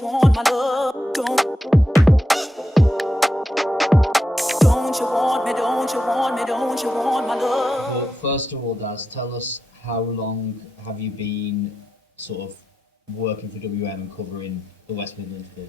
want my love? Don't you want me? Don't you want me? Don't you want my love? Well, first of all, Daz, tell us how long have you been sort of working for WM and covering the West Midlands, please?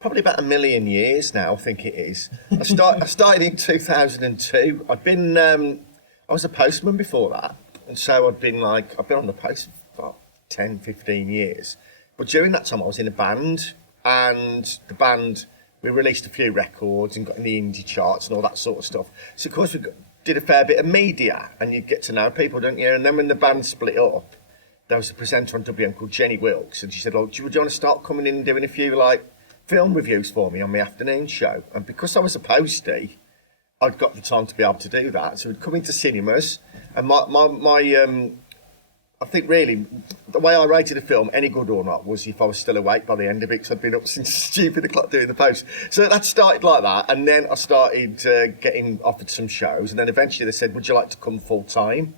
Probably about 1,000,000 years now, I think it is. I started in 2002. I was a postman before that, and so I've been on the post for about 10, 15 years. But during that time, I was in a band, and the band, we released a few records and got in the indie charts and all that sort of stuff. So of course did a fair bit of media, and you get to know people, don't you? And then when the band split up, there was a presenter on WM called Jenny Wilkes, and she said, "Oh, do you want to start coming in and doing a few film reviews for me on my afternoon show?" And because I was a postie, I'd got the time to be able to do that. So we'd come into cinemas, and I think really the way I rated a film, any good or not, was if I was still awake by the end of it, because I'd been up since stupid o'clock doing the post. So that started like that, and then I started getting offered some shows, and then eventually they said, "Would you like to come full time?"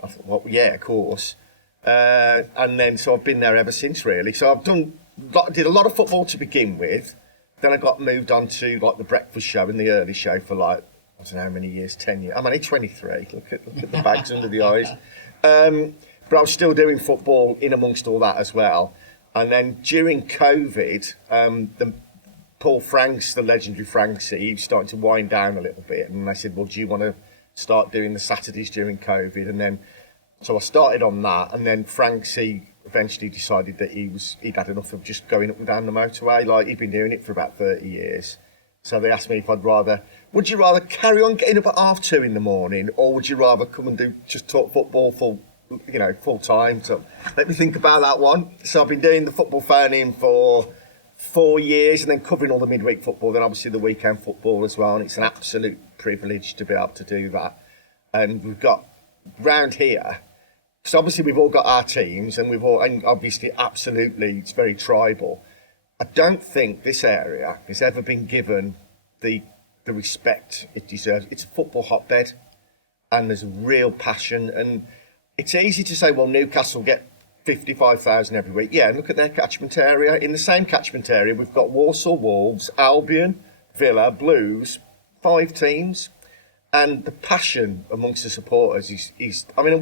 I thought, well, yeah, of course. And then so I've been there ever since, really. So did a lot of football to begin with. Then I got moved on to the breakfast show and the early show for I don't know how many years, 10 years. I'm only 23. Look at the bags under the eyes. But I was still doing football in amongst all that as well. And then during COVID, Paul Franks, the legendary Franksy, he was starting to wind down a little bit. And I said, well, do you want to start doing the Saturdays during COVID? And then, so I started on that. And then Franksy eventually decided that he'd had enough of just going up and down the motorway. He'd been doing it for about 30 years. So they asked me if would you rather carry on getting up at 2:30 in the morning, or would you rather come and just talk football full time? So let me think about that one. So I've been doing the football phone-in for 4 years, and then covering all the midweek football, then obviously the weekend football as well. And it's an absolute privilege to be able to do that. And we've got round here, so obviously we've all got our teams, and and obviously absolutely it's very tribal. I don't think this area has ever been given the respect it deserves. It's a football hotbed, and there's a real passion. And it's easy to say, well, Newcastle get 55,000 every week. Yeah, and look at their catchment area. In the same catchment area, we've got Walsall, Wolves, Albion, Villa, Blues, 5 teams. And the passion amongst the supporters is I mean,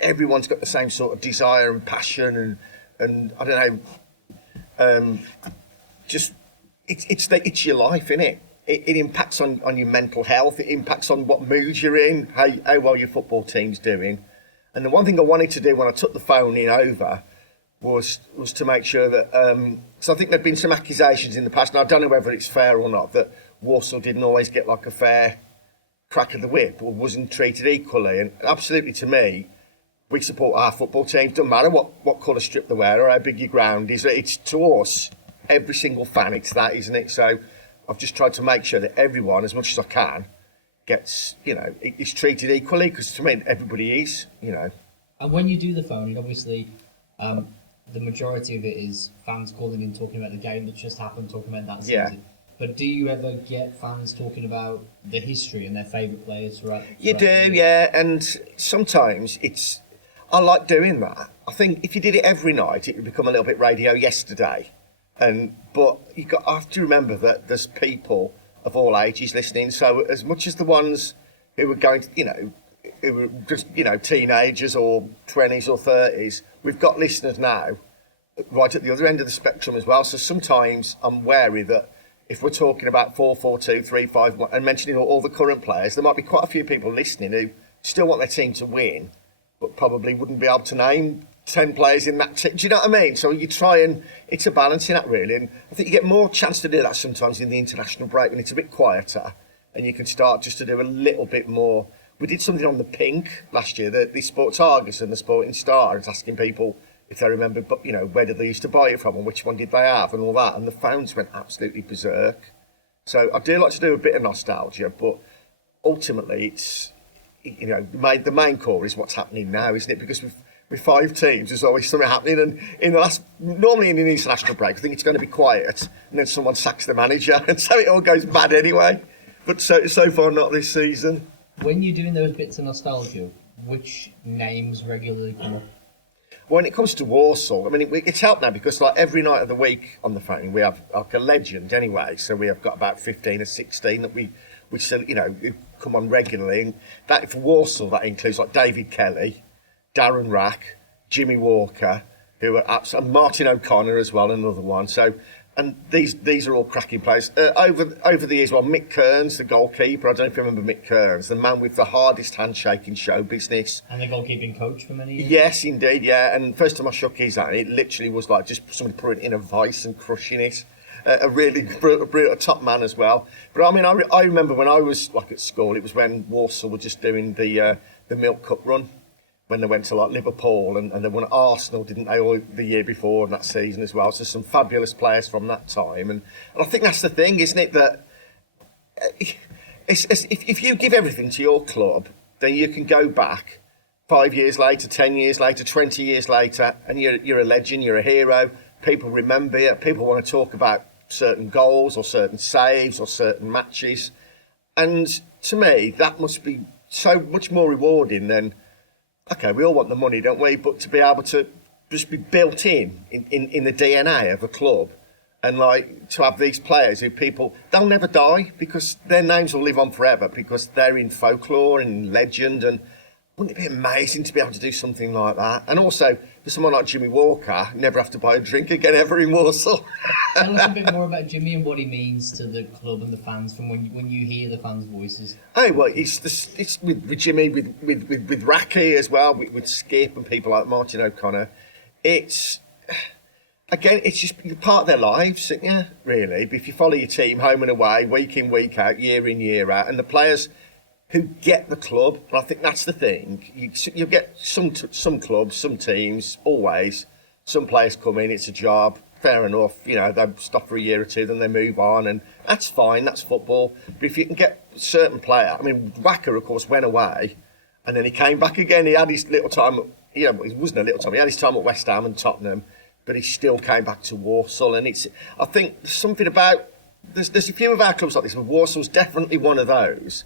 everyone's got the same sort of desire and passion, and I don't know, just it's your life, innit? It impacts on your mental health. It impacts on what mood you're in, how well your football team's doing. And the one thing I wanted to do when I took the phone in over was to make sure that, so I think there've been some accusations in the past, and I don't know whether it's fair or not, that Walsall didn't always get a fair crack of the whip or wasn't treated equally. And absolutely, to me, we support our football teams. Doesn't matter what colour strip they wear or how big your ground is. It's to us, every single fan, it's that, isn't it? So I've just tried to make sure that everyone, as much as I can, gets, is treated equally, because to me, everybody is, And when you do the phone, obviously, the majority of it is fans calling in, talking about the game that just happened, talking about that season. Yeah. But do you ever get fans talking about the history and their favourite players throughout? You do, yeah. And sometimes I like doing that. I think if you did it every night, it would become a little bit radio yesterday. But I have to remember that there's people of all ages listening. So as much as the ones who were going to, who were just, teenagers or 20s or 30s, we've got listeners now right at the other end of the spectrum as well. So sometimes I'm wary that if we're talking about 4-4-2, 3-5-1 and mentioning all the current players, there might be quite a few people listening who still want their team to win, but probably wouldn't be able to name 10 players in that team. Do you know what I mean? So you try, and it's a balancing act, really. And I think you get more chance to do that sometimes in the international break when it's a bit quieter, and you can start just to do a little bit more. We did something on the Pink last year, the Sports Argus and the Sporting Star, and asking people if they remember, where did they used to buy it from and which one did they have and all that. And the phones went absolutely berserk. So I do like to do a bit of nostalgia, but ultimately it's, the main core is what's happening now, isn't it? Because with 5 teams, there's always something happening. And normally in an international break, I think it's going to be quiet, and then someone sacks the manager, and so it all goes bad anyway. But so far, not this season. When you're doing those bits of nostalgia, which names regularly come up? when it comes to Walsall, I mean, it's helped now because like every night of the week on the phone we have like a legend anyway. So we have got about 15 or 16 that we still, you know, who come on regularly. And that for Walsall, that includes like David Kelly, Darren Rack, Jimmy Walker, who are absolutely, and Martin O'Connor as well, another one. So, and these are all cracking players. Over the years, well, Mick Kearns, the goalkeeper, I don't know if you remember Mick Kearns, the man with the hardest handshake in show business. And the goalkeeping coach for many years? Yes, indeed, yeah. And first time I shook his hand, it literally was like just somebody putting it in a vice and crushing it. A really a top man as well. But I mean, I remember when I was like at school, it was when Walsall were just doing the Milk Cup run, when they went to like Liverpool and they won Arsenal, didn't they, all the year before and that season as well. So some fabulous players from that time. And I think that's the thing, isn't it, that if you give everything to your club, then you can go back 5 years later, 10 years later, 20 years later, and you're a legend, you're a hero. People remember you. People want to talk about certain goals or certain saves or certain matches. And to me, that must be so much more rewarding than, okay, we all want the money, don't we? But to be able to just be built in the DNA of a club, and like to have these players who they'll never die because their names will live on forever because they're in folklore and legend. And wouldn't it be amazing to be able to do something like that? And also for someone like Jimmy Walker, never have to buy a drink again ever in Walsall. Tell us a bit more about Jimmy and what he means to the club and the fans from when you hear the fans' voices. Oh well, it's with Jimmy, with Racky as well, with Skip and people like Martin O'Connor. It's just part of their lives, yeah, really. But if you follow your team home and away, week in, week out, year in, year out, and the players who get the club, and I think that's the thing. You get some clubs, some teams, always. Some players come in, it's a job, fair enough. You know, they stop for a year or two, then they move on, and that's fine. That's football. But if you can get a certain player, I mean, Wacker, of course, went away, and then he came back again. He had his little time. You know, it wasn't a little time. He had his time at West Ham and Tottenham, but he still came back to Walsall. And I think there's something about there's a few of our clubs like this, but Warsall's definitely one of those.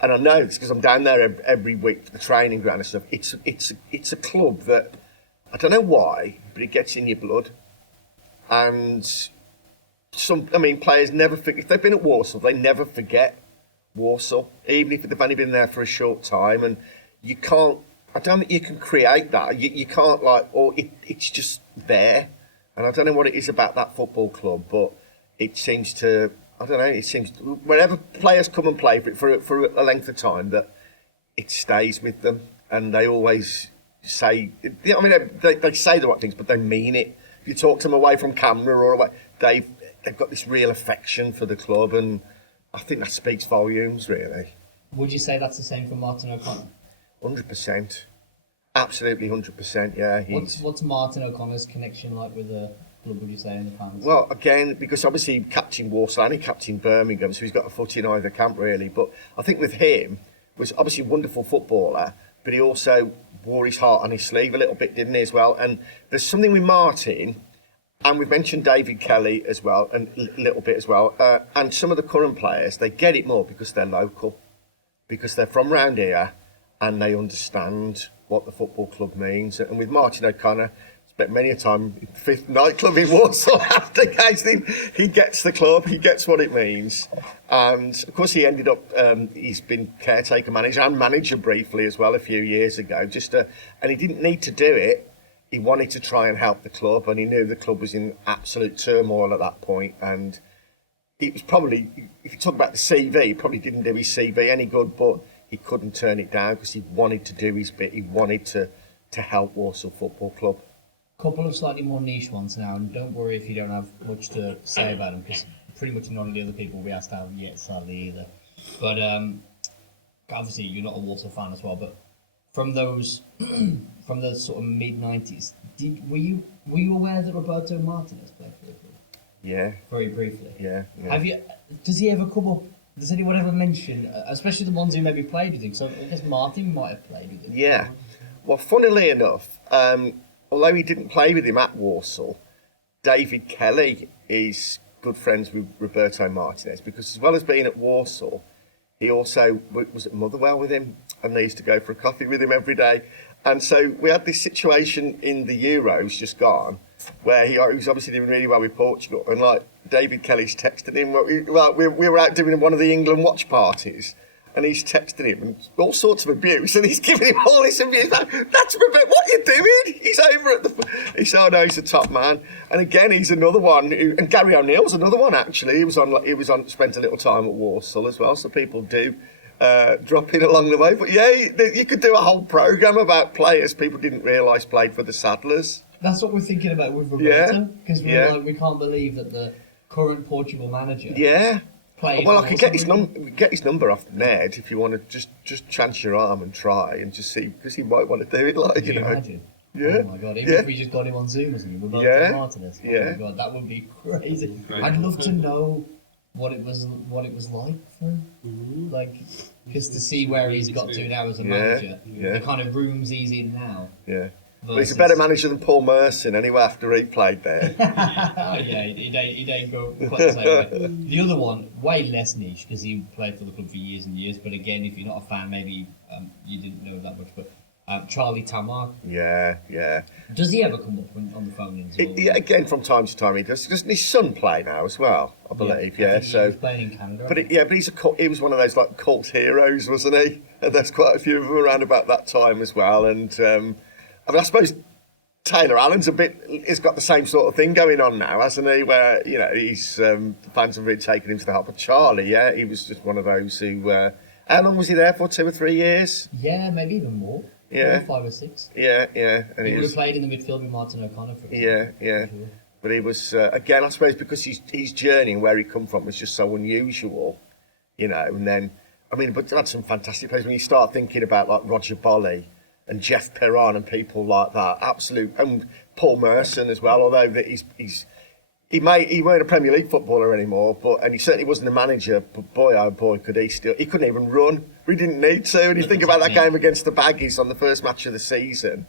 And I know this because I'm down there every week for the training ground and stuff. It's a club that, I don't know why, but it gets in your blood. And players never forget, if they've been at Walsall, they never forget Walsall, even if they've only been there for a short time. And I don't think you can create that. You can't it's just there. And I don't know what it is about that football club, but it seems to, I don't know, it seems whenever players come and play for a length of time, that it stays with them, and they always say, I mean, they say the right things, but they mean it. If you talk to them away from camera or away, they've got this real affection for the club, and I think that speaks volumes, really. Would you say that's the same for Martin O'Connor? 100%, absolutely 100%. Yeah. What's Martin O'Connor's connection like with the club, would you say, in the fans? Well, again, because obviously he captained Walsall and he captained Birmingham, so he's got a foot in either camp, really. But I think with him, was obviously a wonderful footballer, but he also wore his heart on his sleeve a little bit, didn't he, as well? And there's something with Martin, and we've mentioned David Kelly as well, and a little bit as well, and some of the current players, they get it more because they're local, because they're from round here, and they understand what the football club means. And with Martin O'Connor, spent many a time in the fifth nightclub in Walsall after casting. He gets the club, he gets what it means. And of course he ended up, he's been caretaker manager and manager briefly as well a few years ago. And he didn't need to do it. He wanted to try and help the club, and he knew the club was in absolute turmoil at that point. And it was probably, if you talk about the CV, he probably didn't do his CV any good, but he couldn't turn it down because he wanted to do his bit. He wanted to help Walsall Football Club. Couple of slightly more niche ones now, and don't worry if you don't have much to say about them, because pretty much none of the other people we asked have yet, sadly, either. But obviously you're not a Walsall fan as well, but from those from the sort of mid-90s, were you aware that Roberto Martinez played for the club? Yeah. Very briefly. Yeah. Does he ever come up? Does anyone ever mention, especially the ones who maybe played with him? So I guess Martin might have played with him. Yeah. Well, funnily enough, although he didn't play with him at Walsall, David Kelly is good friends with Roberto Martinez, because as well as being at Walsall, he also was at Motherwell with him, and they used to go for a coffee with him every day. And so we had this situation in the Euros just gone, where he was obviously doing really well with Portugal, and like David Kelly's texted him. We were out doing one of the England watch parties, and he's texted him and all sorts of abuse, and he's giving him all this abuse. Like, that's a bit. What are you doing? He's over at the. He said, "Oh no, he's a top man." And again, he's another one. And Gary O'Neill's another one actually. He was on. Spent a little time at Walsall as well. So people do. Drop in along the way, but yeah, you could do a whole programme about players people didn't realise played for the Sadlers. That's what we're thinking about with Roberto, because we're like, we can't believe that the current Portugal manager. Yeah. Played Well, I could get his number off Ned if you want to just chance your arm and try and just see, because he might want to do it. Like, Could you know. imagine? Yeah. Oh my god! Even if we just got him on Zoom or something, we're both to this. Oh my god, that would be crazy. I'd love to know what it was like for him, like, just to see where he's got to now as a manager, the kind of rooms he's in now. Yeah. Well, he's a better manager than Paul Merson anyway after he played there. Yeah, he don't go quite the same way. The other one, way less niche, because he played for the club for years and years, but again, if you're not a fan, maybe you didn't know that much, but Charlie Tamark. Yeah. Does he ever come up on the phone? Yeah, again, from time to time he does. Doesn't his son play now as well? I believe. Yeah. He was playing in Canada. But he was one of those like cult heroes, wasn't he? And there's quite a few of them around about that time as well. And I suppose Taylor Allen's he's got the same sort of thing going on now, hasn't he? Where he's the fans have really taken him to the heart. But Charlie, yeah, he was just one of those who. How long was he there for? 2 or 3 years? Yeah, maybe even more. Yeah. 5 or 6. Yeah. And he would have played in the midfield with Martin O'Connor. For example. Yeah. Sure. But he was again, I suppose, because his journey and where he come from was just so unusual, And then, but had some fantastic players when you start thinking about like Roger Bolly and Jeff Perron and people like that. And Paul Merson as well. Although that he weren't a Premier League footballer anymore, and he certainly wasn't a manager. But boy, oh boy, he couldn't even run. We didn't need to. And you think about that game against the Baggies on the first match of the season,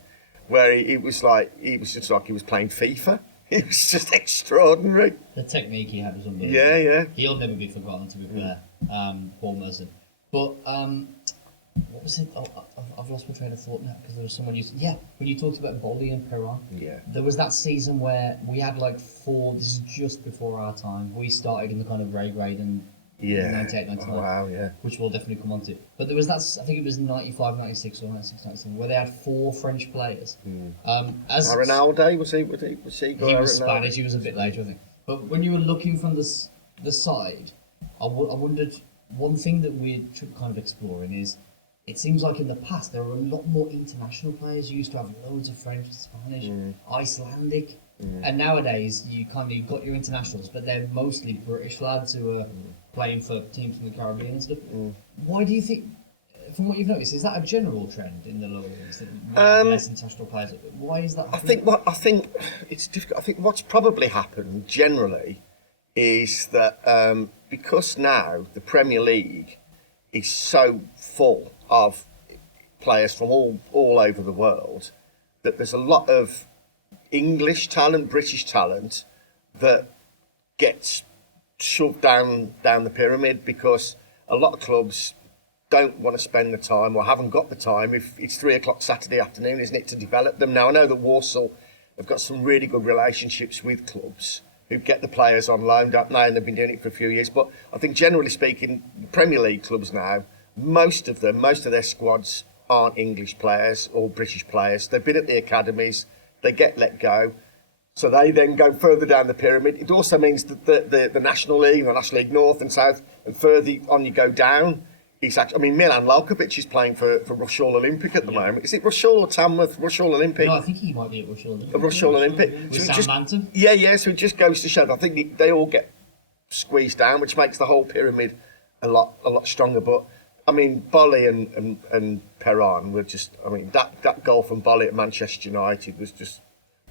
where he was just like he was playing FIFA. It was just extraordinary. The technique he had was unbelievable. Yeah. He'll never be forgotten, to be fair, Paul Merson. But what was it? Oh, I've lost my train of thought now, because there was someone when you talked about Bolly and Perron. Yeah. There was that season where we had like 4. This is just before our time. We started in the kind of Ray Graydon. 98, 99. Oh, wow, yeah. Which we'll definitely come on to. But there was that, I think it was 95, 96 or 96, 97, where they had 4 French players. Ronaldo, was he? He was Spanish, he was a bit later, I think. But when you were looking from the side, I wondered, one thing that we're kind of exploring is, it seems like in the past there were a lot more international players. You used to have loads of French, Spanish, Icelandic. And nowadays, you've got your internationals, but they're mostly British lads who are playing for teams from the Caribbean and stuff. Why do you think, from what you've noticed, is that a general trend in the lower leagues, that we have less international players? Why is that? I think it's difficult. I think what's probably happened generally is that because now the Premier League is so full of players from all over the world, that there's a lot of English talent, British talent that gets shoved down the pyramid, because a lot of clubs don't want to spend the time, or haven't got the time, if it's 3 o'clock Saturday afternoon, isn't it, to develop them. Now, I know that Walsall have got some really good relationships with clubs who get the players on loan, don't they, and they've been doing it for a few years. But I think generally speaking, Premier League clubs now, most of their squads aren't English players or British players. They've been at the academies, they get let go, so they then go further down the pyramid. It also means that the National League, the National League North and South, and further on you go down, Milan Lalkovic is playing for Rushall Olympic at the moment. Is it Rushall or Tamworth? Rushall Olympic? No, I think he might be at Rushall Olympic. Rushall Olympic. With Sam Bantam? Yeah, so it just goes to show that I think they all get squeezed down, which makes the whole pyramid a lot stronger. But Bolly and Perron were just, that goal from Bolly at Manchester United was just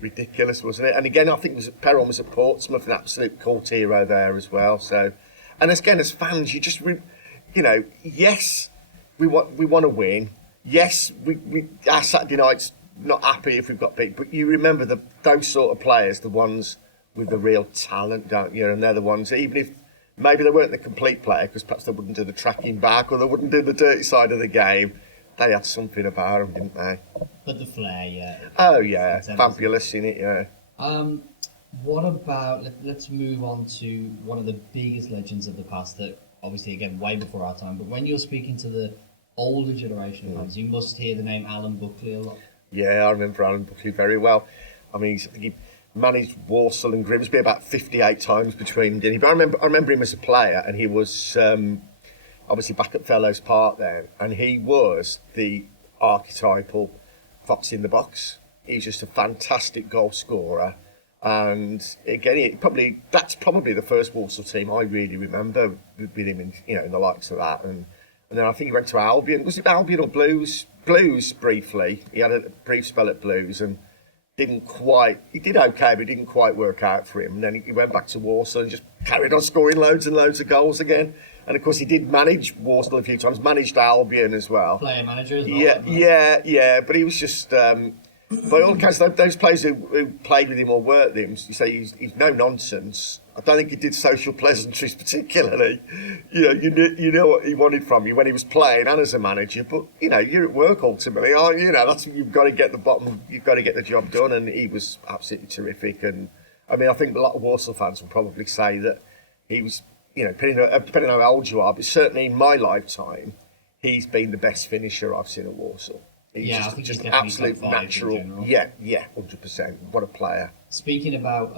ridiculous, wasn't it? And again, I think Perron was at Portsmouth, an absolute cult hero there as well. So, and again, as fans, you just, yes, we want to win. Yes, our Saturday night's not happy if we've got beat, but you remember those sort of players, the ones with the real talent, don't you? And they're the ones, even if maybe they weren't the complete player, because perhaps they wouldn't do the tracking back or they wouldn't do the dirty side of the game, they had something about them, didn't they? But the flair, yeah. Oh yeah, It's fabulous in it, yeah. What about, let's move on to one of the biggest legends of the past that, obviously, again, way before our time, but when you're speaking to the older generation of fans, you must hear the name Alan Buckley a lot. Yeah, I remember Alan Buckley very well. I mean, I think he managed Walsall and Grimsby about 58 times between them, didn't he? But I remember him as a player, and he was obviously back at Fellows Park then, and he was the archetypal fox in the box. He was just a fantastic goal scorer. And again, that's probably the first Walsall team I really remember with him in the likes of that. And then I think he went to Albion. Was it Albion or Blues? Blues briefly. He had a brief spell at Blues and he did okay, but it didn't quite work out for him. And then he went back to Walsall and just carried on scoring loads and loads of goals again. And of course, he did manage Walsall a few times, managed Albion as well. Player manager as well. Yeah. But he was just. By all accounts, those players who played with him or worked with him, you say he's no nonsense. I don't think he did social pleasantries particularly. You know what he wanted from you when he was playing and as a manager. But you're at work ultimately, aren't you? That's you've got to get the bottom. You've got to get the job done, and he was absolutely terrific. And I mean, I think a lot of Walsall fans will probably say that he was, depending on how old you are, but certainly in my lifetime, he's been the best finisher I've seen at Walsall. He's I think just he's absolute natural. natural. Yeah, 100%. What a player. Speaking about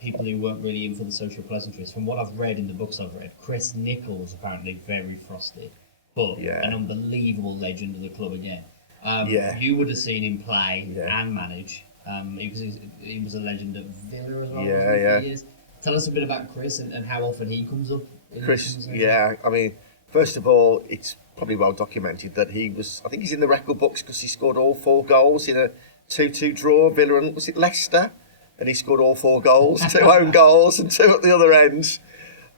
people who weren't really in for the social pleasantries, from what I've read in the books I've read, Chris Nichols apparently very frosty, but an unbelievable legend of the club again. You would have seen him play and manage. He was a legend at Villa as well. For years. Tell us a bit about Chris and how often he comes up. Chris, I mean, first of all, it's probably well documented that I think he's in the record books because he scored all 4 goals in a 2-2 draw. Villa and, was it Leicester? And he scored all 4 goals, 2 own goals and 2 at the other end.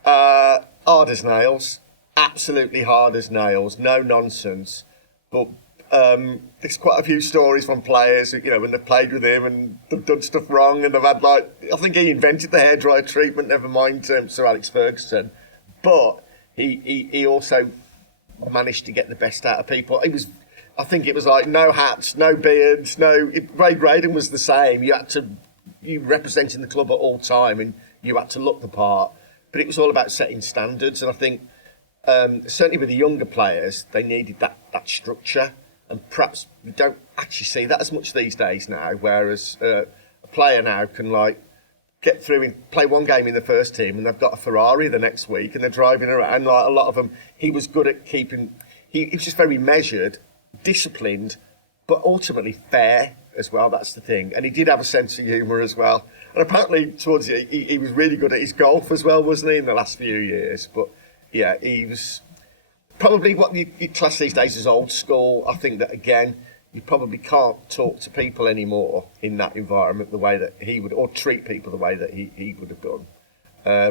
Hard as nails, absolutely hard as nails, no nonsense. But there's quite a few stories from players, when they've played with him and they've done stuff wrong and they've had I think he invented the hairdryer treatment, never mind Sir Alex Ferguson. But he also managed to get the best out of people. I think it was like no hats, no beards, Ray Graydon was the same. You representing the club at all time and you had to look the part. But it was all about setting standards, and I think certainly with the younger players, they needed that structure, and perhaps we don't actually see that as much these days now, whereas a player now can get through and play one game in the first team and they've got a Ferrari the next week and they're driving around. A lot of them, he was good at keeping, he was just very measured, disciplined, but ultimately fair as well. That's the thing. And he did have a sense of humour as well. And apparently towards the he was really good at his golf as well, wasn't he, in the last few years? But yeah, he was probably what you class these days as old school. I think that, again, you probably can't talk to people anymore in that environment the way that he would, or treat people the way that he would have done.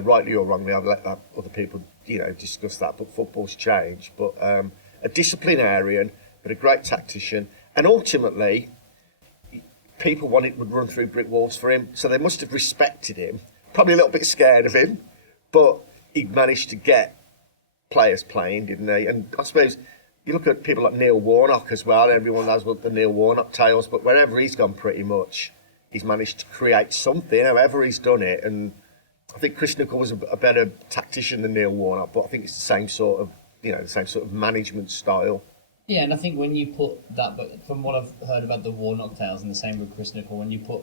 Rightly or wrongly, I've let other people, discuss that, but football's changed. But a disciplinarian, but a great tactician. And ultimately, people would run through brick walls for him. So they must have respected him, probably a little bit scared of him, but he managed to get players playing, didn't he? And I suppose you look at people like Neil Warnock as well. Everyone knows what the Neil Warnock tales, but wherever he's gone, pretty much, he's managed to create something, however he's done it. And I think Chris Nichols was a better tactician than Neil Warnock, but I think it's the same sort of management style. Yeah, and I think when you put that, but from what I've heard about the Warnock tales, and the same with Chris Nichols, when you put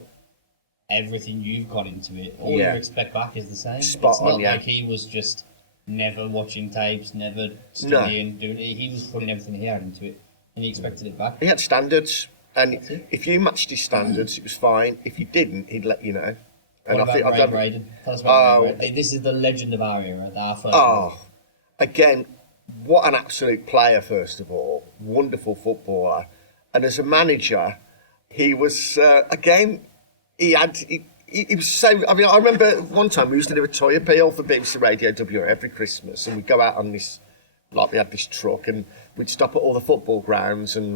everything you've got into it, all you expect back is the same. Spot it's on, not like he was just never watching tapes, never studying, doing it. He was putting everything he had into it, and he expected it back. He had standards, and if you matched his standards, it was fine. If you didn't, he'd let you know. And what about Ray Graydon? Tell us about Ray Graydon. This is the legend of our era, our first era. Again, what an absolute player, first of all. Wonderful footballer. And as a manager, he was, again, he was so... I mean, I remember one time we used to do a toy appeal for BBC Radio WR every Christmas, and we'd go out on this, we had this truck, and we'd stop at all the football grounds, and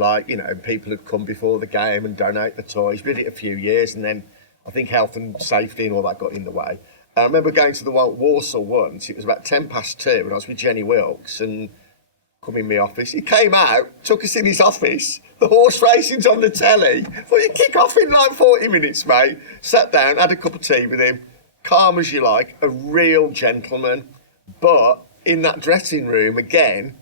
people had come before the game and donate the toys. We did it a few years, and then I think health and safety and all that got in the way. I remember going to the Walsall once. It was about 2:10, and I was with Jenny Wilkes, and come in my office. He came out, took us in his office. The horse racing's on the telly. Thought you kick off in like 40 minutes, mate. Sat down, had a cup of tea with him. Calm as you like, a real gentleman. But in that dressing room, again,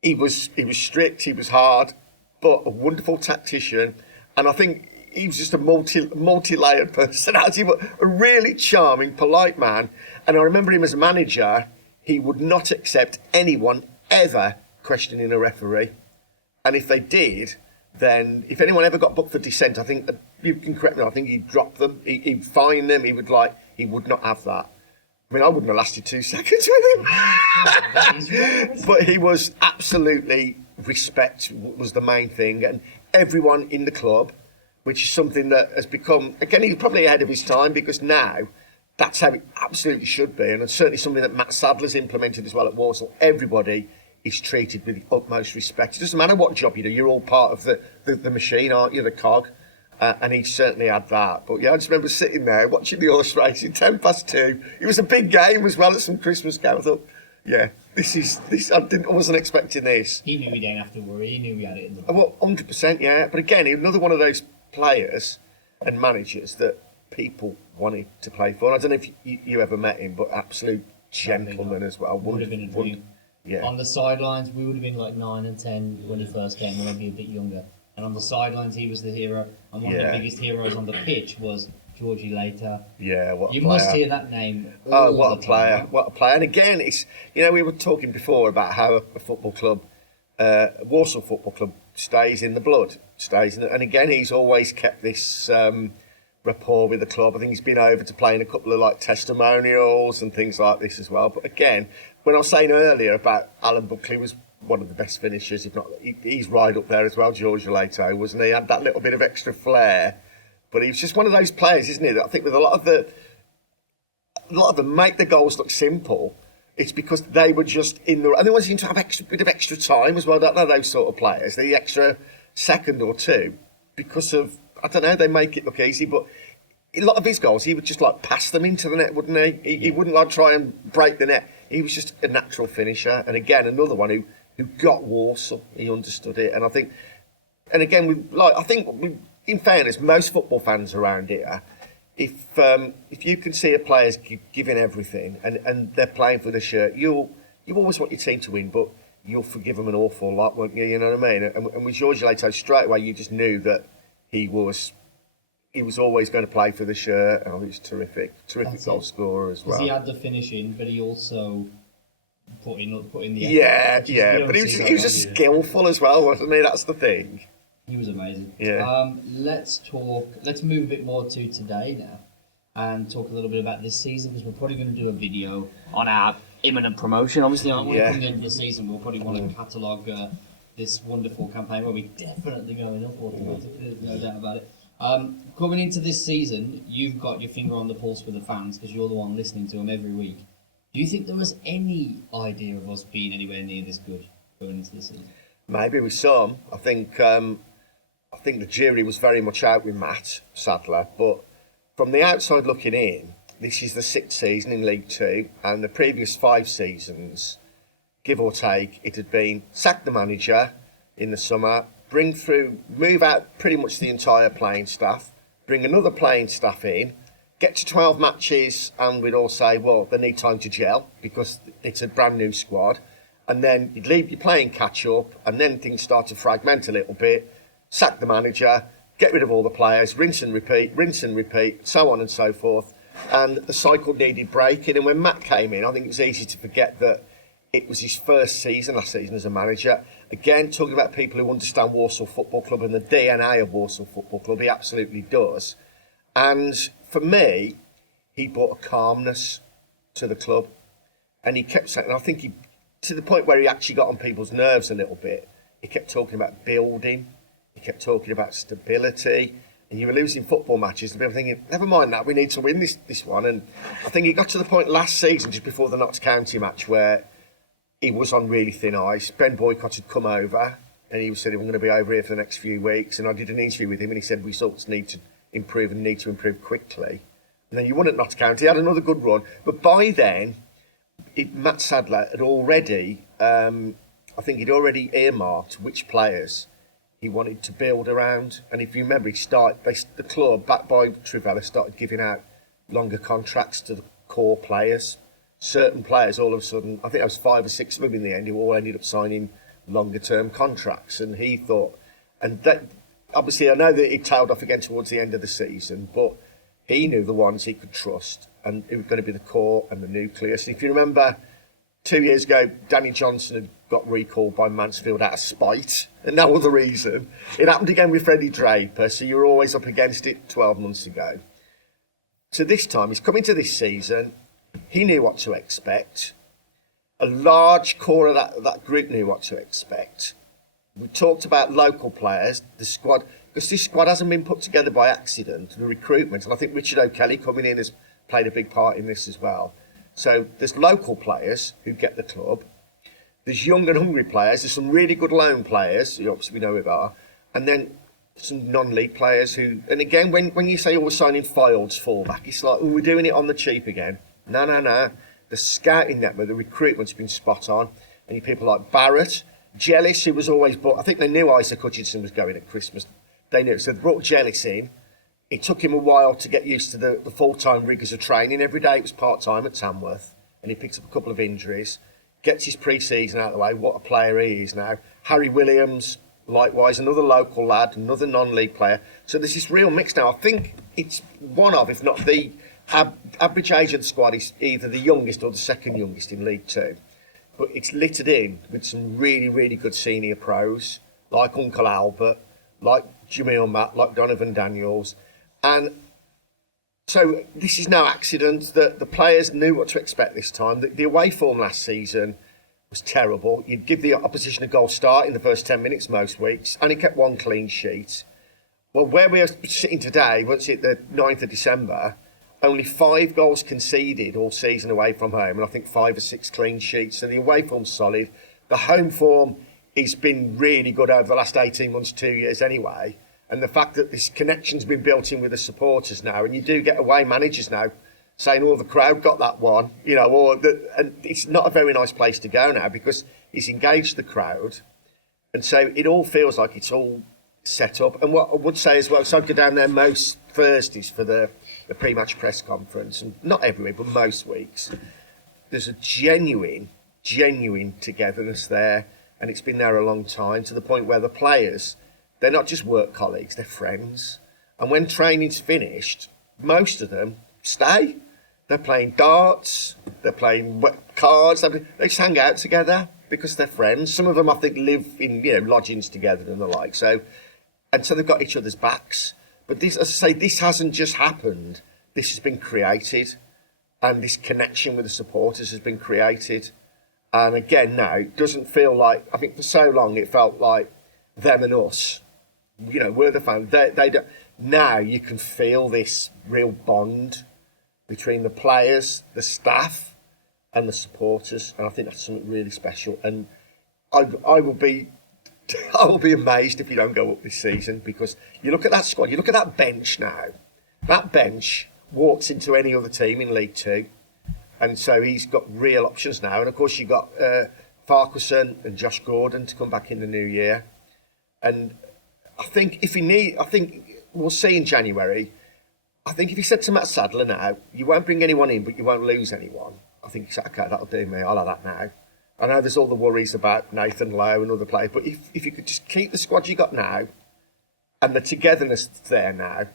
he was strict, he was hard, but a wonderful tactician. And I think he was just a multi-layered personality, but a really charming, polite man. And I remember him as a manager, he would not accept anyone ever questioning a referee. And if they did, then if anyone ever got booked for dissent, I think, you can correct me, I think he'd drop them, he'd fine them, he would not have that. I mean, I wouldn't have lasted 2 seconds with him. But he was absolutely, respect was the main thing. And everyone in the club, which is something that has become, again, he's probably ahead of his time, because now that's how it absolutely should be. And it's certainly something that Matt Sadler's implemented as well at Walsall. Everybody is treated with the utmost respect. It doesn't matter what job you do, you're all part of the machine, aren't you, the cog? And he certainly had that. But yeah, I just remember sitting there watching the horse racing, 2:10. It was a big game as well at some Christmas game. I thought, yeah, this. I wasn't expecting this. He knew he didn't have to worry. He knew he had it in the Well, 100%, yeah. But again, another one of those players and managers that people wanted to play for. And I don't know if you ever met him, but absolute gentleman as well. Would have been a dream. Yeah. On the sidelines, we would have been like 9 and 10 when he first came, when I'd be a bit younger. And on the sidelines, he was the hero. And one of the biggest heroes on the pitch was Georgie Later. Yeah, what a You player. must hear that name. Oh, what a player! What a player! And again, it's, you know, we were talking before about how a football club, Walsall Football Club, stays in the blood, and again, he's always kept this rapport with the club. I think he's been over to play in a couple of like testimonials and things like this as well. But again, when I was saying earlier about Alan Buckley was one of the best finishers, if not, he's right up there as well. George Lato, wasn't he? Had that little bit of extra flair, but he was just one of those players, isn't he? That I think with a lot of them make the goals look simple. It's because they were just in the, and they always seem to have bit of extra time as well. Don't know those sort of players, the extra second or two, because of, I don't know, they make it look easy. But a lot of his goals, he would just like pass them into the net, wouldn't he? He wouldn't like try and break the net. He was just a natural finisher. And again, another one who got Walsall. He understood it. And I think, and again, in fairness, most football fans around here, if you can see a player's giving everything and they're playing for the shirt, you always want your team to win, but you'll forgive them an awful lot, won't you? You know what I mean? And with George Lato, straight away, you just knew that he was always going to play for the shirt. Oh, he was terrific goal scorer as well. Because he had the finishing, but he also put in the effort. Yeah. But he was just skillful as well, wasn't he? That's the thing. He was amazing. Yeah. Let's move a bit more to today now and talk a little bit about this season, because we're probably going to do a video on our imminent promotion. Obviously, come the end of the season, we'll probably want to catalogue this wonderful campaign where we're definitely going up automatically, there's no doubt about it. Coming into this season, you've got your finger on the pulse with the fans because you're the one listening to them every week. Do you think there was any idea of us being anywhere near this good going into the season? Maybe with some. I think the jury was very much out with Matt Sadler, but from the outside looking in, this is the 6th season in League Two, and the previous 5 seasons, give or take, it had been sack the manager in the summer, move out pretty much the entire playing staff, bring another playing staff in, get to 12 matches, and we'd all say, well, they need time to gel because it's a brand new squad. And then you'd leave your playing catch up, and then things start to fragment a little bit, sack the manager, get rid of all the players, rinse and repeat, so on and so forth. And the cycle needed breaking. And when Matt came in, I think it's easy to forget that it was his first season last season as a manager. Again, talking about people who understand Walsall Football Club and the DNA of Walsall Football Club, he absolutely does. And for me, he brought a calmness to the club. And he kept saying, and I think to the point where he actually got on people's nerves a little bit, he kept talking about building, he kept talking about stability, and you were losing football matches and people thinking, never mind that, we need to win this one. And I think he got to the point last season, just before the Notts County match, where he was on really thin ice. Ben Boycott had come over and he said, I'm going to be over here for the next few weeks. And I did an interview with him and he said, results need to improve and need to improve quickly. And then you won at Notts County, he had another good run. But by then, Matt Sadler had already I think he'd already earmarked which players he wanted to build around. And if you remember, the club, backed by Trivella, started giving out longer contracts to the core players. Certain players, all of a sudden, I think there was 5 or 6 of them in the end, who all ended up signing longer term contracts. And he thought, and that, obviously, I know that it tailed off again towards the end of the season, but he knew the ones he could trust, and it was going to be the core and the nucleus. If you remember, 2 years ago, Danny Johnson had got recalled by Mansfield out of spite, and no other reason. It happened again with Freddie Draper, so you were always up against it 12 months ago. So this time, he's coming to this season, he knew what to expect. A large core of that group knew what to expect. We talked about local players, the squad, because this squad hasn't been put together by accident, the recruitment, and I think Richard O'Kelly coming in has played a big part in this as well. So there's local players who get the club, there's young and hungry players, there's some really good loan players, obviously we know who they are, and then some non-league players who, and again, when you say, we're signing Fylde's fullback, it's like, we're doing it on the cheap again. No. The scouting network, the recruitment's been spot on, and you people like Barrett, Jellis, who was always brought, I think they knew Isaac Hutchinson was going at Christmas, they knew, so they brought Jellis in. It took him a while to get used to the full-time rigours of training. Every day it was part-time at Tamworth, and he picked up a couple of injuries, gets his pre-season out of the way, what a player he is now. Harry Williams, likewise, another local lad, another non-league player. So there's this real mix now. I think it's one of, if not the average age of the squad is either the youngest or the second youngest in League Two. But it's littered in with some really, really good senior pros, like Uncle Albert, like Jamil Matt, like Donovan Daniels. And so this is no accident that the players knew what to expect this time. The away form last season was terrible. You'd give the opposition a goal start in the first 10 minutes most weeks, and he kept one clean sheet. Well, where we are sitting today, what's it, the 9th of December, only 5 goals conceded all season away from home, and I think 5 or 6 clean sheets. So the away form's solid. The home form has been really good over the last 18 months, 2 years anyway. And the fact that this connection's been built in with the supporters now, and you do get away managers now saying, "Oh, the crowd got that one," and it's not a very nice place to go now because he's engaged the crowd, and so it all feels like it's all set up. And what I would say as well, so I go down there most Thursdays for the pre-match press conference, and not every week, but most weeks. There's a genuine togetherness there, and it's been there a long time, to the point where the players, they're not just work colleagues, they're friends. And when training's finished, most of them stay. They're playing darts, they're playing cards, they just hang out together because they're friends. Some of them, I think, live in lodgings together and the like. So they've got each other's backs. But this, as I say, this hasn't just happened. This has been created, and this connection with the supporters has been created. And again, now it doesn't feel like, I think for so long it felt like them and us. We're the fans. They don't. Now you can feel this real bond between the players, the staff, and the supporters, and I think that's something really special. And I will be amazed if you don't go up this season, because you look at that squad, you look at that bench now. That bench walks into any other team in League Two, and so he's got real options now. And of course you've got Farquharson and Josh Gordon to come back in the new year. And I think we'll see in January. I think if you said to Matt Sadler now, you won't bring anyone in, but you won't lose anyone, I think he said, okay, that'll do me. I'll have that now. I know there's all the worries about Nathan Lowe and other players, but if you could just keep the squad you got now and the togetherness there now,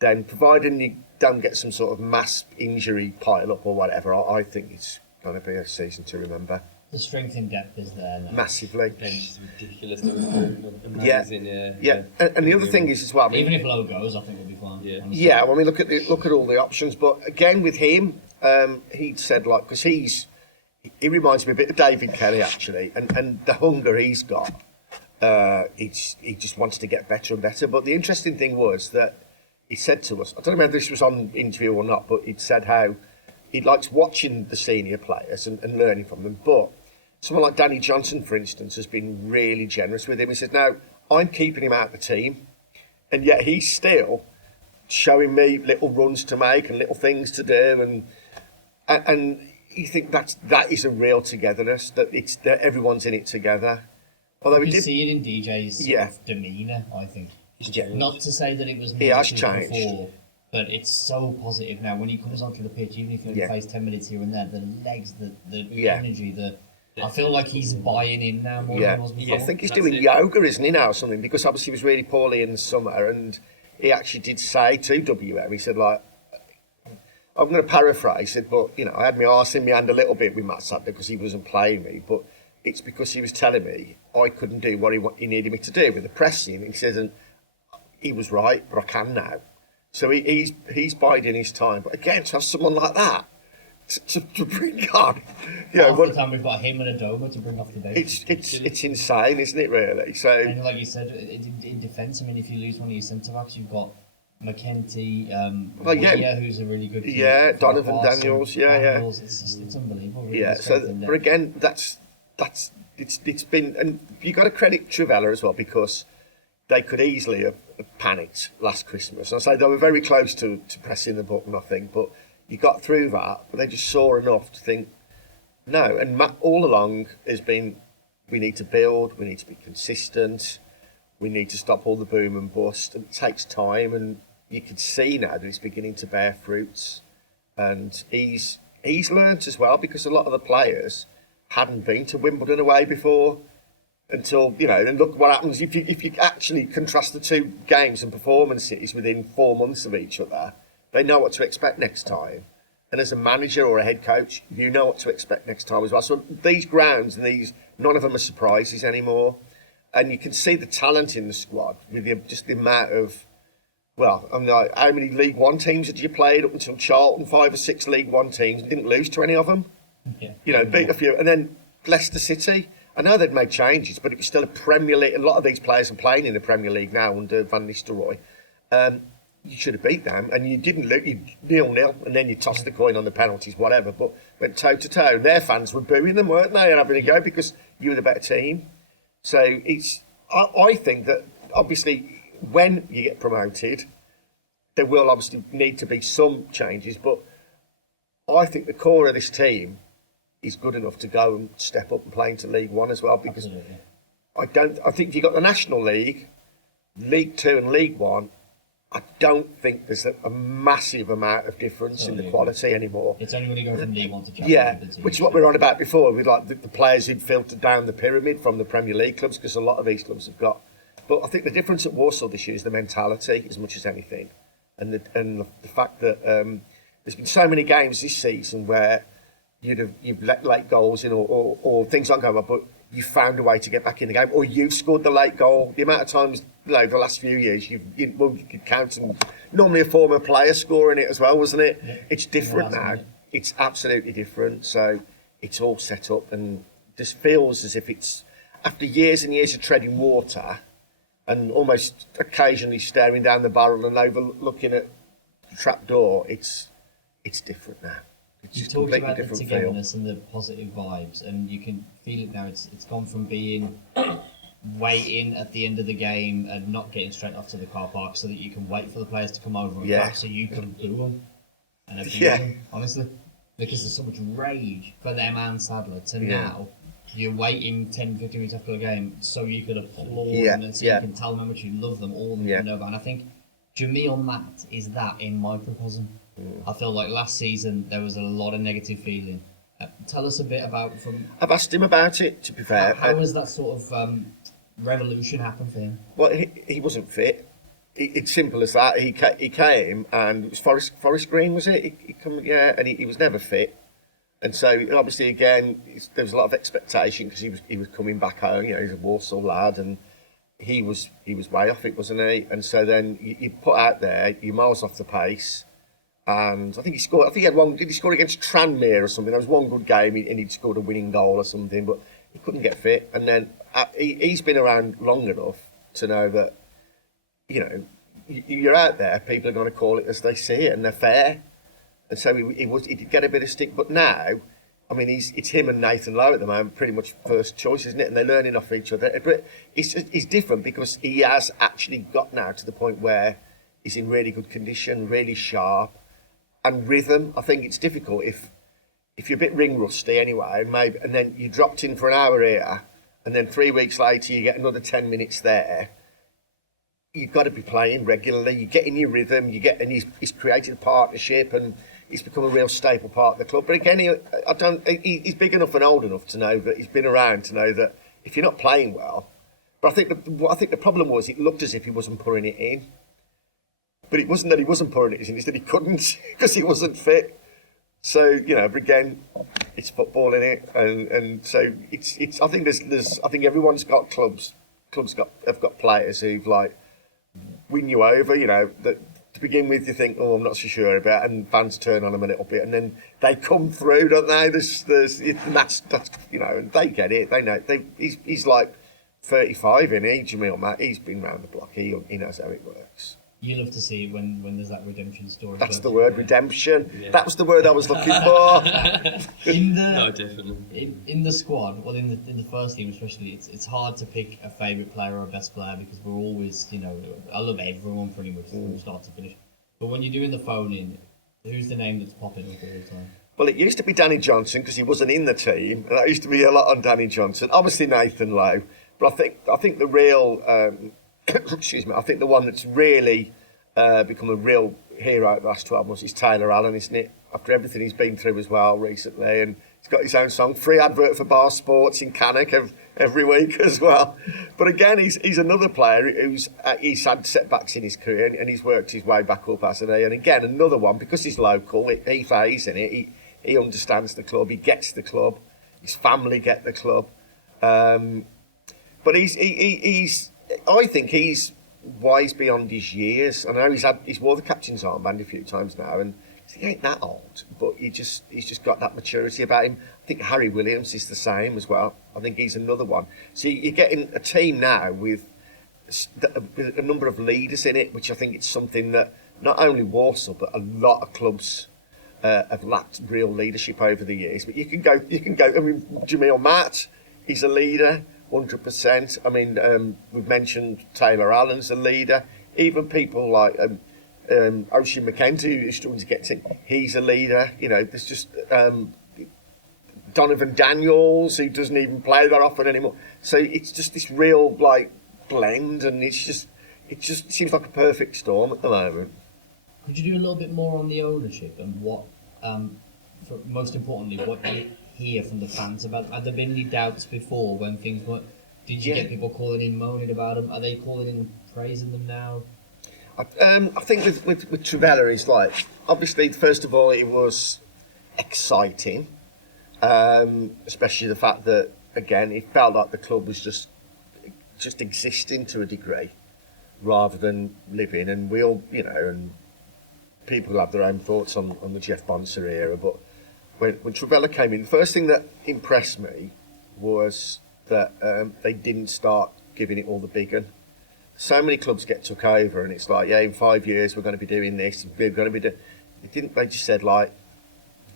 then providing you don't get some sort of mass injury pile up or whatever, I think it's going to be a season to remember. The strength in depth is there now. Massively. Bench is ridiculous. Amazing, yeah. And the other thing is as well, even if Lowe goes, I think we'll be fine. Yeah. Well, I mean, look at all the options. But again, with him, he said, because he reminds me a bit of David Kelly actually, and the hunger he's got. He just wants to get better and better. But the interesting thing was that he said to us, I don't know whether this was on interview or not, but he'd said how he likes watching the senior players and learning from them. But someone like Danny Johnson, for instance, has been really generous with him. He says, "Now, I'm keeping him out of the team, and yet he's still showing me little runs to make and little things to do." And you think that is a real togetherness, that everyone's in it together. Although You we can did, see it in DJ's sort Yeah. of demeanour, I think. Yeah. Not to say that it was He has negative changed. before, but it's so positive now. When he comes onto the pitch, even if he only Yeah. plays 10 minutes here and there, the legs, the Yeah. energy, I feel like he's buying in now more than he was before. I think he's That's doing it. yoga, isn't he now, or something? Because obviously he was really poorly in the summer, and he actually did say to WM, he said, like, I'm going to paraphrase it, but, you know, I had my arse in my hand a little bit with Matt Sadler because he wasn't playing me, but it's because he was telling me I couldn't do what he needed me to do with the pressing. He says, and he was right, but I can now. So he's biding his time. But again, to have someone like that to bring on, you know, Half the time we've got him and a Doma to bring off the bench. it's insane, isn't it? Really. So And like you said, in defence, I mean, if you lose one of your centre backs, you've got McKenty, who's a really good keeper, Yeah, Donovan Parson, Daniels, yeah. Daniels. It's unbelievable. Really, yeah. the So, strength in but there. again, it's been, and you got to credit Trivella as well, because they could easily have panicked last Christmas. And I say they were very close to pressing the button, I think, but you got through that. But they just saw enough to think, no. And Matt all along has been, we need to build, we need to be consistent, we need to stop all the boom and bust. And it takes time, and you can see now that it's beginning to bear fruits. And he's learnt as well, because a lot of the players hadn't been to Wimbledon away before. Until, you know, and look what happens if you actually contrast the two games and performances within 4 months of each other. They know what to expect next time, and as a manager or a head coach, you know what to expect next time as well. So these grounds and none of them are surprises anymore, and you can see the talent in the squad with just the amount of. Well, I'm like, how many League One teams had you played up until Charlton? 5 or 6 League One teams, and didn't lose to any of them. Yeah. You know, beat a few, and then Leicester City. I know they'd made changes, but it was still a Premier League. A lot of these players are playing in the Premier League now under Van Nistelrooy. You should have beat them, and you didn't. You 0-0, and then you tossed the coin on the penalties, whatever. But went toe to toe. Their fans were booing them, weren't they, and having a go because you were the better team. So it's. I think that obviously when you get promoted, there will obviously need to be some changes, but I think the core of this team is good enough to go and step up and play into League One as well, because Absolutely. I think if you've got the National League, League Two and League One, I don't think there's a massive amount of difference in the quality anymore. It's only when you go from League One to Championship. Yeah, that's it. which is what we were on about before, with like the players who'd filtered down the pyramid from the Premier League clubs, because a lot of these clubs have got. But I think the difference at Walsall this year is the mentality as much as anything, and the fact that there's been so many games this season where you've let late goals in or things aren't going well, but you found a way to get back in the game, or you've scored the late goal. The amount of times, the last few years, you could count, and normally a former player scoring it as well, wasn't it? Yeah. It's different Well, now. that's it. It's absolutely different. So it's all set up, and just feels as if it's after years and years of treading water, and almost occasionally staring down the barrel and overlooking at the trap door. It's different now. It's You just talked completely about the different feel. togetherness and the positive vibes, and you can feel it now. It's gone from being waiting at the end of the game and not getting straight off to the car park so that you can wait for the players to come over and Yeah. clap so you can boo them and abuse Yeah. them, honestly. Because there's so much rage for them and Sadler to Yeah. now you're waiting 10, 15 minutes after the game so you can applaud Yeah, them and so yeah. you can tell them how much you love them, all them Yeah. you know about. And I think Jamil Matt is that in microcosm. I feel like last season there was a lot of negative feeling. Tell us a bit about I've asked him about it, to be fair. how has that sort of revolution happened for him? Well, he wasn't fit. It's simple as that. He came, and it was Forest Green, was it? He come, yeah, and he was never fit. And so obviously again, there was a lot of expectation because he was coming back home. You know, he's a Walsall lad, and he was way off it, wasn't he? And so then you put out there, you're miles off the pace. And I think he scored. I think he had one. Did he score against Tranmere or something? There was one good game, and he'd scored a winning goal or something, but he couldn't get fit. And then he's been around long enough to know that, you know, you're out there. People are going to call it as they see it, and they're fair. And so he did get a bit of stick, but now, I mean, it's him and Nathan Lowe at the moment, pretty much first choice, isn't it? And they're learning off each other. But it's different because he has actually got now to the point where he's in really good condition, really sharp. And rhythm, I think it's difficult if if you're a bit ring rusty anyway, and then you dropped in for an hour here, and then 3 weeks later you get another 10 minutes there, you've got to be playing regularly. You get in your rhythm. And he's created a partnership, and he's become a real staple part of the club. But again, he's big enough and old enough to know that he's been around to know that if you're not playing well, but I think the problem was it looked as if he wasn't putting it in. But it wasn't that he wasn't putting it in; it's that he couldn't because he wasn't fit. So again, it's football in it, and so it's. I think I think everyone's got clubs. Have got players who've like win you over. That to begin with you think, oh, I'm not so sure about, and fans turn on them a little bit, and then they come through, don't they? That's and they get it. They know. He's like 35, isn't he? Jamil Matt. He's been round the block. He knows how it works. You love to see when there's that redemption story. That's the word, redemption. Yeah. That was the word I was looking for. No, definitely. In the squad, well, in the first team especially, it's hard to pick a favourite player or a best player because we're always, I love everyone pretty much from start to finish. But when you're doing the phone-in, who's the name that's popping up all the time? Well, it used to be Danny Johnson because he wasn't in the team, and that used to be a lot on Danny Johnson. Obviously Nathan Lowe, but I think the real. Excuse me. I think the one that's really become a real hero over the last 12 months is Taylor Allen, isn't it? After everything he's been through as well recently, and he's got his own song, free advert for Bar Sports in Cannock every week as well. But again, he's another player he's had setbacks in his career, and he's worked his way back up, hasn't he? And again, another one because he's local. He plays in it. He understands the club. He gets the club. His family get the club. But he's. I think he's wise beyond his years. I know he's wore the captain's armband a few times now, and he ain't that old, but he's just got that maturity about him. I think Harry Williams is the same as well. I think he's another one. So you're getting a team now with a number of leaders in it, which I think it's something that not only Walsall but a lot of clubs have lacked real leadership over the years. But you can go. I mean, Jamil Matt, he's a leader. 100%. I mean, we've mentioned Taylor Allen's a leader. Even people like Oisin McKenzie, who's struggling to get to, he's a leader. There's just Donovan Daniels, who doesn't even play that often anymore. So it's just this real blend, and it just seems like a perfect storm at the moment. Could you do a little bit more on the ownership and what, most importantly, what you hear from the fans about? Have there been any doubts before when things weren't? Did you get people calling in moaning about them? Are they calling in praising them now? I think with Trevella, it's like, obviously, first of all, it was exciting, especially the fact that, again, it felt like the club was just existing to a degree rather than living. And we all, and people have their own thoughts on the Jeff Bonser era, but when Trevella came in, the first thing that impressed me was that they didn't start giving it all the big one. So many clubs get took over, and it's like, in 5 years we're going to be doing this. We're going to be doing. They just said like,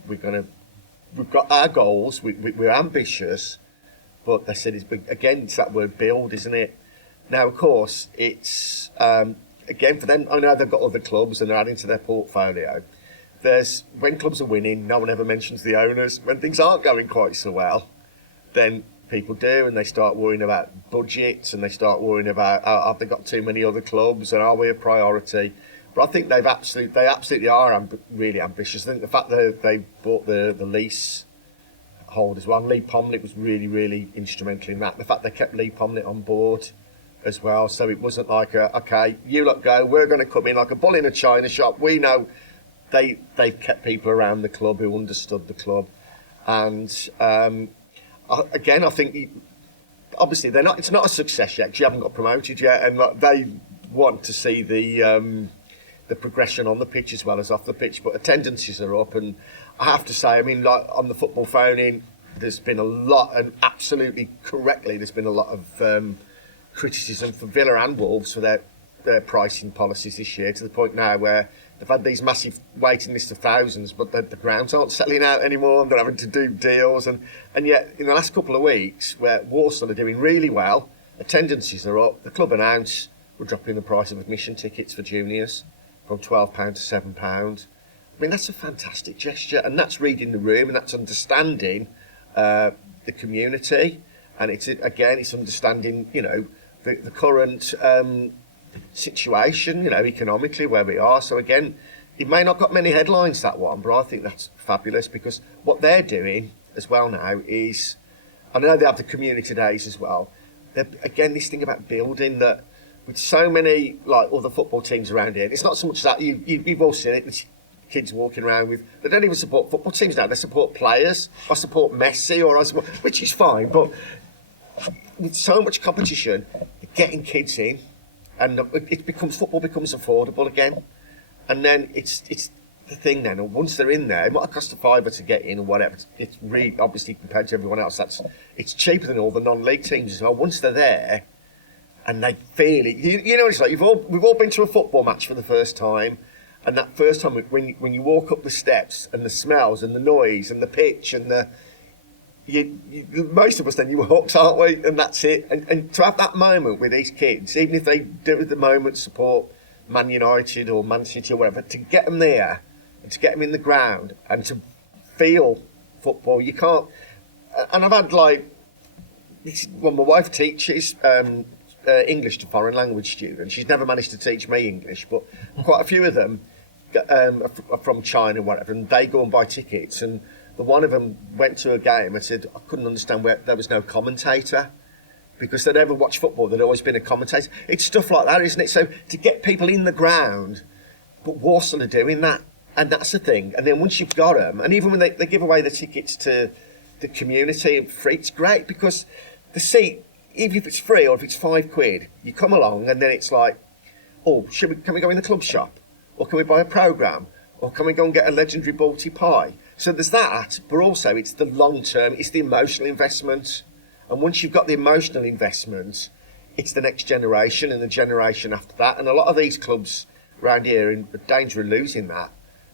we've got our goals. We're ambitious, but they said it's that word build, isn't it? Now, of course, it's again for them. I know they've got other clubs and they're adding to their portfolio. When clubs are winning, no one ever mentions the owners. When things aren't going quite so well, then people do, and they start worrying about budgets, and they start worrying about have they got too many other clubs, and are we a priority? But I think they absolutely are really ambitious. I think the fact that they bought the lease holders, well, Lee Pomlett was really, really instrumental in that. The fact they kept Lee Pomlett on board as well, so it wasn't like okay, you lot go, we're going to come in like a bull in a china shop. We know. They've kept people around the club who understood the club, and again, I think obviously it's not a success yet. 'Cause you haven't got promoted yet, and they want to see the progression on the pitch as well as off the pitch. But attendances are up, and I have to say, I mean, like on the football phone-in, there's been a lot, and absolutely correctly, there's been a lot of criticism for Villa and Wolves for their pricing policies this year, to the point now where they've had these massive waiting lists of thousands, but the grounds aren't selling out anymore, and they're having to do deals. And yet, in the last couple of weeks, where Walsall are doing really well, attendances are up, the club announced we're dropping the price of admission tickets for juniors from £12 to £7. I mean, that's a fantastic gesture, and that's reading the room, and that's understanding the community, and it's understanding, you know, the current situation, you know, economically where we are. So again, it may not got many headlines, that one, but I think that's fabulous, because what they're doing as well now is, I know they have the community days as well. Again, this thing about building that with so many like other football teams around here. It's not so much that you've all seen it. With kids walking around with, they don't even support football teams now. They support players. I support Messi, which is fine. But with so much competition, getting kids in, and football becomes affordable again. And then it's the thing then. And once they're in there, it might cost a fiver to get in or whatever. It's really, obviously, compared to everyone else, it's cheaper than all the non-league teams as well. Once they're there, and they feel it. You know, it's like we've all been to a football match for the first time, and that first time when you walk up the steps and the smells and the noise and the pitch and most of us then you were hooked, aren't we? And that's it. And to have that moment with these kids, even if they do at the moment support Man United or Man City or whatever, to get them there and to get them in the ground and to feel football, you can't. And I've had my wife teaches. English to foreign language students. She's never managed to teach me English, but quite a few of them are from China, whatever, and they go and buy tickets. And one of them went to a game and said, I couldn't understand where there was no commentator, because they'd never watched football. There'd always been a commentator. It's stuff like that, isn't it? So to get people in the ground, but Walsall are doing that, and that's the thing. And then once you've got them, and even when they give away the tickets to the community free, it's great, because the seat, even if it's free or if it's £5, you come along and then it's like, oh, can we go in the club shop? Or can we buy a programme? Or can we go and get a legendary Balti pie? So there's that, but also it's the long term, it's the emotional investment. And once you've got the emotional investment, it's the next generation and the generation after that. And a lot of these clubs around here are in danger of losing that,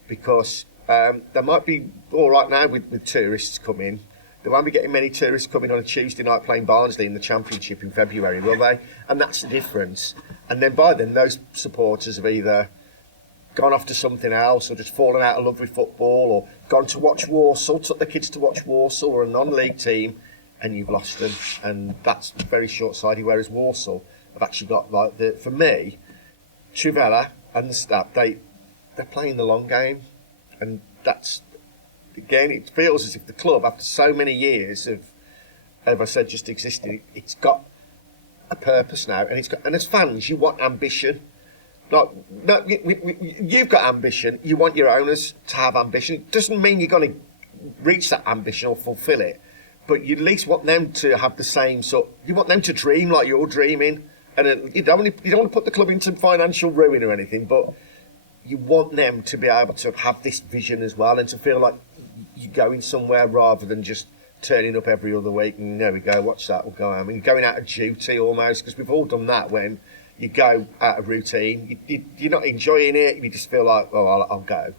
because they might be all right now with tourists coming. They won't be getting many tourists coming on a Tuesday night playing Barnsley in the Championship in February, will they? And that's the difference. And then by then, those supporters have either gone off to something else or just fallen out of love with football, or gone to watch Walsall, took the kids to watch Walsall or a non-league team, and you've lost them. And that's very short-sighted, whereas Walsall have actually got, like, for me, Trivella and the staff, they're playing the long game. And that's... Again, it feels as if the club, after so many years of, as I said, just existing, it's got a purpose now, and as fans, you want ambition. You've got ambition. You want your owners to have ambition. It doesn't mean you're going to reach that ambition or fulfil it, but you at least want them to have the same sort. You want them to dream like you're dreaming, and you don't want to put the club into financial ruin or anything, but you want them to be able to have this vision as well, and to feel like you're going somewhere rather than just turning up every other week and there we go, watch that, we'll go home. And going out of duty almost, because we've all done that when you go out of routine. You're not enjoying it, you just feel like, oh, I'll go.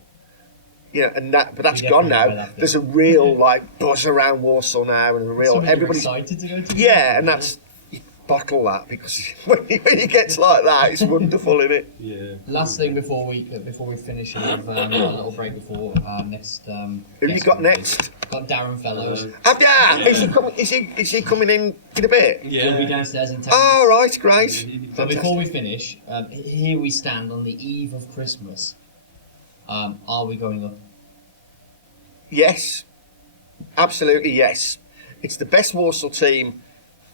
You know, but that's gone now. There's a real buzz around Walsall now, and a real everybody's excited to go to. Yeah, and that's, you bottle that, because when you get to like that, it's wonderful, isn't it? Yeah. Last thing before we finish, and have a little break before our next. Who you got next? Got Darren Fellows. Have ya? Yeah. Is he coming in a bit? Yeah. He'll be downstairs in 10 minutes. Oh, right, great. But before we finish, here we stand on the eve of Christmas. Are we going up? Yes, absolutely yes. It's the best Walsall team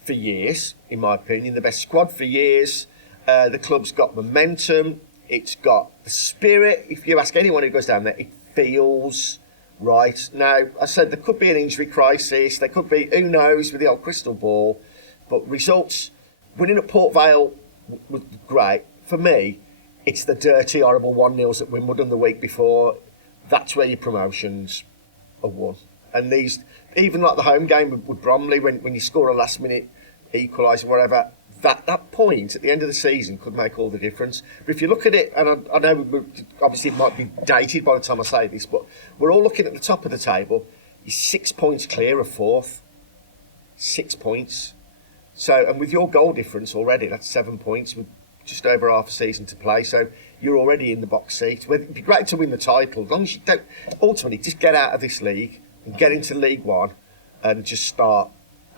for years, in my opinion, the best squad for years. The club's got momentum, it's got the spirit. If you ask anyone who goes down there, it feels right. Now, I said there could be an injury crisis, there could be, who knows, with the old crystal ball, but results, winning at Port Vale was great. For me, it's the dirty, horrible 1-0s at Wimbledon the week before. That's where your promotions are won. And these, even like the home game with Bromley, when you score a last minute equaliser, whatever, that point at the end of the season could make all the difference. But if you look at it, and I know obviously it might be dated by the time I say this, but we're all looking at the top of the table. You're 6 points clear of fourth. 6 points. So, and with your goal difference already, that's 7 points with just over half a season to play. So you're already in the box seat. It'd be great to win the title, as long as you don't. Ultimately, just get out of this league and get into League One, and just start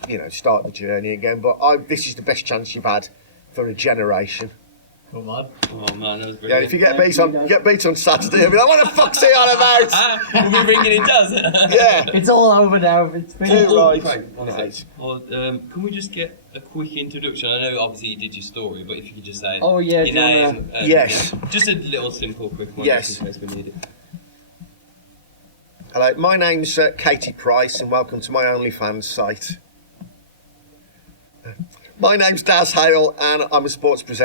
the journey again. But this is the best chance you've had for a generation. Come on. Oh man, that was Yeah, brilliant. if you get beat on Saturday, you'll be like, what the fuck's he on about? We'll be ringing it, Daz. Yeah. It's all over now. It's been Right. Craig, one Right. sec. Well, can we just get a quick introduction? I know obviously you did your story, but if you could just say Oh, yeah, your do you wanna- name. Yes. yeah. Just a little simple quick one Yes. just in case we need it. Hello, my name's Katie Price, and welcome to my OnlyFans site. My name's Daz Hale, and I'm a sports presenter.